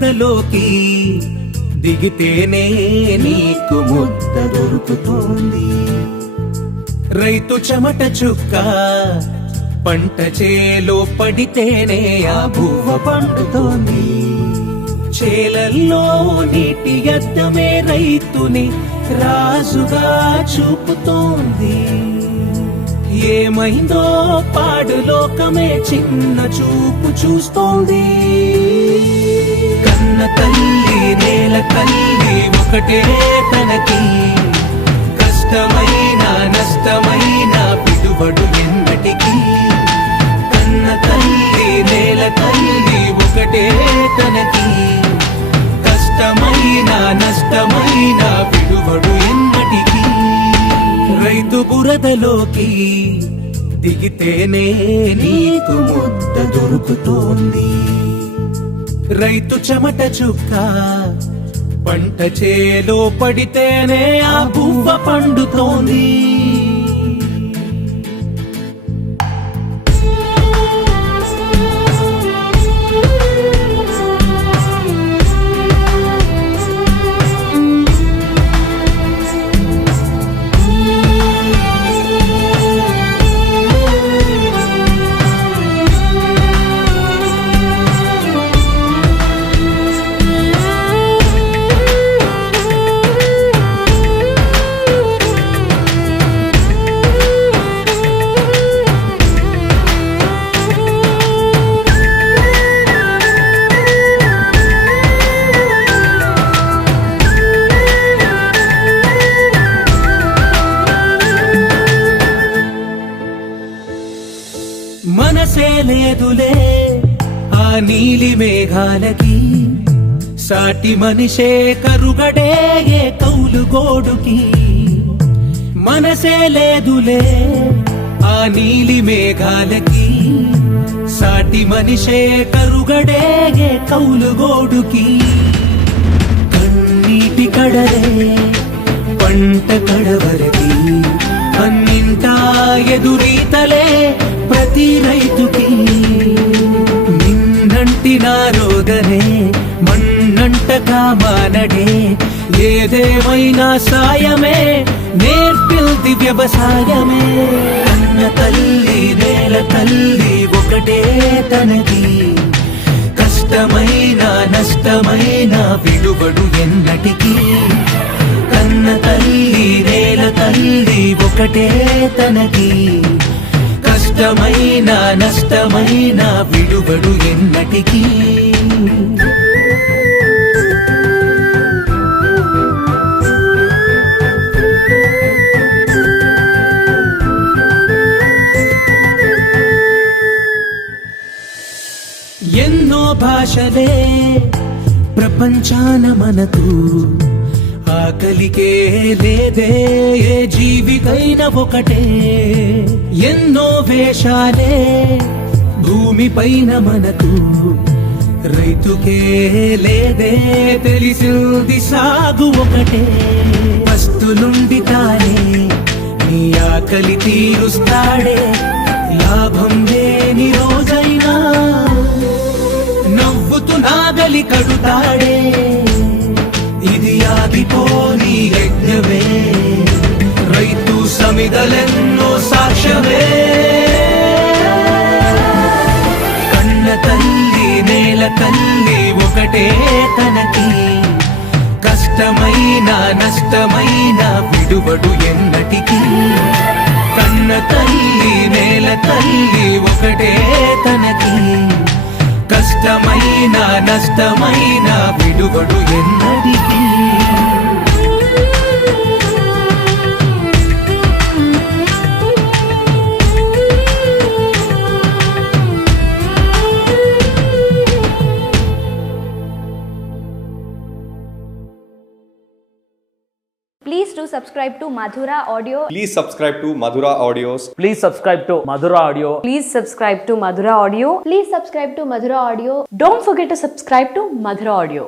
బురదలోకి దిగితేనే నీకు ముద్ద దొరుకుతోంది. రైతు చెమట చుక్క పంట చేలో పడితేనే ఆ భూవ పండుతోంది. చేలల్లో నీటి యద్దమే రైతుని రాజుగా చూపుతోంది. ఏమైందో పాడు లోకమే చిన్న చూపు చూస్తోంది. కన్న తల్లి నేల తల్లి ఒకటే తనకి, కష్టమైన నష్టమైన పిడుబడు ఎన్నటికీ. కన్న తల్లి నేల తల్లి ఒకటే తనకి, కష్టమైన నష్టమైన పిడుబడు ఎన్నటికీ. రైతు బురదలోకి దిగితేనే నీకు ముద్ద దొరుకుతోంది. రైతు చెమట చుక్క పంట చేలో పడితేనే ఆ పువ్వ పండుతోంది. మనసే లేదులే ఆ నీలి మేఘాలకి, సాటి మనిషే కరుగడే ఏ కౌలు గోడుకి. మనసే లేదులే ఆ నీలి మేఘాలకి, సాటి మనిషే కరుగడే ఏ కౌలు గోడుకి. కన్నీటి కడలే పంట కడవరకి, అన్నింటా ఎదురీతలే ప్రతి రైతుకి. నిన్నంటి నారోగనే మన్నంట కామానడే, ఏదేమైనా సాయమే నేర్పిల్ది వ్యవసాయమే. కన్న తల్లి నేల తల్లి ఒకటే తనకి, కష్టమైన నష్టమైన విడుబడు ఎన్నటికీ. కన్న తల్లి నేల తల్లి ఒకటే తనకి, కష్టమైన నష్టమైన విడుబడు ఎన్నటికీ. ఎన్నో భాషలే ప్రపంచాన మనకు, ఆకలికే లేదే ఏ జీవికైనా ఒకటే. ఎన్నో వేషాలే భూమిపైన మనకు, రైతుకే లేదే తెలిసింది సాగు ఒకటే. వస్తులుండి తానే నీ ఆకలి తీరుస్తాడే, లాభం లేని రోజైనా నవ్వుతూ నాగలి కడుతాడే. ఇది ఆగిపోని యజ్ఞమే, రైతు సమిదలెన్నో సాక్ష్యమే. కన్న తల్లి నేల తల్లి ఒకటే తనకి, కష్టమైన నష్టమైన విడుబడు ఎన్నటికీ. కన్న తల్లి నేల తల్లి ఒకటే తనకి, కష్టమైన నష్టమైన విడుబడు ఎన్నటికీ. Please do subscribe to Madhura Audio. Please subscribe to Madhura Audios. Please subscribe to Madhura Audio. Please subscribe to Madhura Audio. Please subscribe to Madhura Audio. Don't forget to subscribe to Madhura Audio.